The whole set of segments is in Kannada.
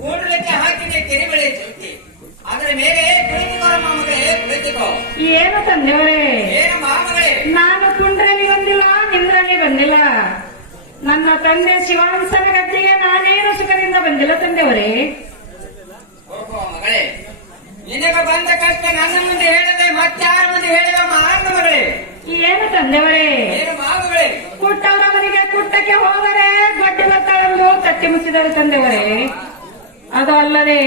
ಕೂಡಲಕ್ಕೆ ಹಾಕಿದೆ ಕೆರಿಬಳೆ ಚೌಕಿ ಅದರ ಮೇಲೆ ಕುಳಿತುಕೋ ಮಾಮಗಳೇ ಕುಳಿತುಕೋ. ಏನು ತಂದೆಯವರೇ? ಏನು ಮಾಮಗಳೇ? ನಾನು ಕುಂಡ್ರಲ್ಲಿ ಬಂದಿಲ್ಲ, ನಿಂದ್ರಲ್ಲಿ ಬಂದಿಲ್ಲ. ನನ್ನ ತಂದೆ ಶಿವಾಂಸನ ಗದ್ದಿಗೆ ನಾನೇನು ಸುಖದಿಂದ ಬಂದಿಲ್ಲ ತಂದೆಯವರೇ. ಓಹೋ ಮಗಳೇ, ನಿನಗೆ ಬಂದ ಕಷ್ಟ ನನ್ನ ಮುಂದೆ ಹೇಳದೆ ಮತ್ತಾರ ಮುಂದೆ ಹೇಳಿದ ಮಾರನ ಮಗಳೇ. ಏನು ತಂದೆಯವರೇ? ಏನು ಮಾಮಗಳೇ? ಕುಟ್ಟವರ ಮನೆಗೆ ಕುಟ್ಟಕ್ಕೆ ಹೋದರೆ ಗಡ್ಡಿ ಬತ್ತಾಳೆಂದು ತಟ್ಟಿ ಮುಚ್ಚಿದರು ತಂದೆಯವರೇ. ಅದು ಅಲ್ಲದೆ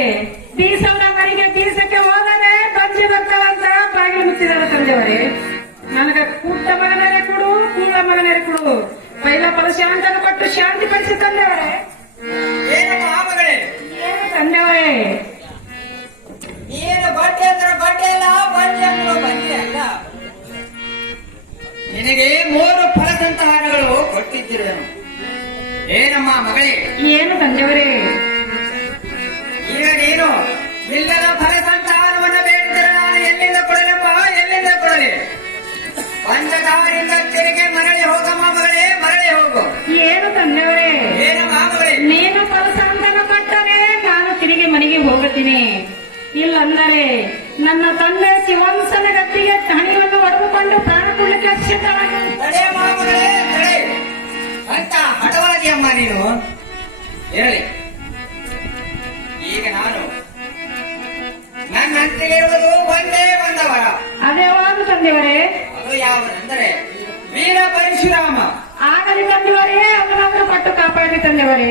ಬೀಸವರ ಮನೆಗೆ ಬೀಸಕ್ಕೆ ಹೋದರೆ ಬಂಜಿ ಬರ್ತಾಳಂತ ಬಾಗಿಲು ಮುಚ್ಚಿದರು ತಂದೆಯವರೇ. ನನಗೆ ಕುಟ್ಟ ಮಗನರೆ ಕೊಡು, ಕೂಳ ಮಗನರೆ ಕೊಡು, ಪೈಲ ಫಲ ಶಾಂತನ ಕೊಟ್ಟು ಶಾಂತಿ ಪಡಿಸಿ ತಂದೆಯವರೇ. ಏನು ಮಾಮಗಳೇ? ಏನು ತಂದೆಯವರೇ? ನೀನು ಬಡ್ಡಿ ಅಂದ್ರೆ ಬಡ್ಡಿ ಅಲ್ಲ, ಬಡ್ಡಿ ಅಂದ್ರೆ ಬಡ್ಡಿ ಅಲ್ಲ. ನಿನಗೆ 3 ಫಲಸಂತಾನಗಳು ಕೊಟ್ಟಿದ್ದಿರುವೆನು. ಏನಮ್ಮ ಮಗಳೇ? ಏನು ತಂದೆಯವರೇ? ಈಗ ನೀನು ಇಲ್ಲದ ಫಲಸಂತಾನವನ್ನು ಬೇಡಿದರೆ ನಾನು ಎಲ್ಲಿಂದ ಕೊಡಲಪ್ಪ, ಎಲ್ಲಿಂದ ಕೊಡಲಿ? ಬಂದ ದಾರಿಯಿಂದ ತಿರುಗಿ ಮರಳಿ ಹೋಗಮ್ಮ ಮಗಳೇ, ಮರಳಿ ಹೋಗು. ಏನು ತಂದೆಯವರೇ? ಏನಮ್ಮ ಮಗಳೇ? ನೀನು ಫಲಸಾಂತನ ಕೊಟ್ಟರೆ ನಾನು ತಿರುಗಿ ಮನೆಗೆ ಹೋಗುತ್ತೀನಿ. ಇಲ್ಲಂದರೆ ನನ್ನ ತಂದೆ ಶಿವಂಸನ ಗದ್ದಿಗೆ ಹಣಿಯನ್ನು ಹೊಡೆದುಕೊಂಡು ಪ್ರಾಣ ಕೊಡಲಿಕ್ಕೆ ಅಕ್ಷತವಾಗಿ. ತಡೆ ಮಾಮಗಳೇ, ತಡೆ. ಅಂತ ಹಠವಾದಿಯಮ್ಮ ನೀನು. ಇರಲಿ, ಈಗ ನಾನು ನನ್ನ ಅಂತಿಗಿರುವುದು ಒಂದೇ ಒಂದು ವರ. ಅದೇ ಯಾವುದು ತಂದೆಯವರೇ? ಅದು ಯಾವುದೆಂದರೆ ವೀರ ಪರಶುರಾಮ. ಆಗಲಿ ತಂದೆಯವರೇ, ಅವನಾದ್ರೂ ಪಟ್ಟು ಕಾಪಾಡಿ ತಂದೆಯವರೇ.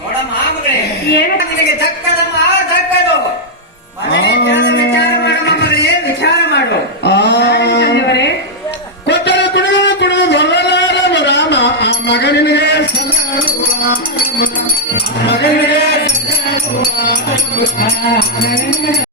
ನೋಡ ಮಾಮಗಳೇ, ಏನು? ನಿನಗೆ ದಕ್ಕದಮ್ಮ, ದಕ್ಕದು. ಮನೆಗೆ ತಿಳಿದ ವಿಚಾರ ಮಾಡು ಮಗಳೇ, ವಿಚಾರ ಮಾಡು. ಆಗಲಿ ತಂದೆಯವರೇ. ಕೊಟ್ಟರೆ ಕುಡಿದು ಬರಲಾರಮ ರಾಮ, ಆ ಮಗನಿಗೆ ಸಲ್ಲಲು ರಾಮ, ಆ ಮಗನಿಗೆ ಸಲ್ಲಲು ರಾಮ.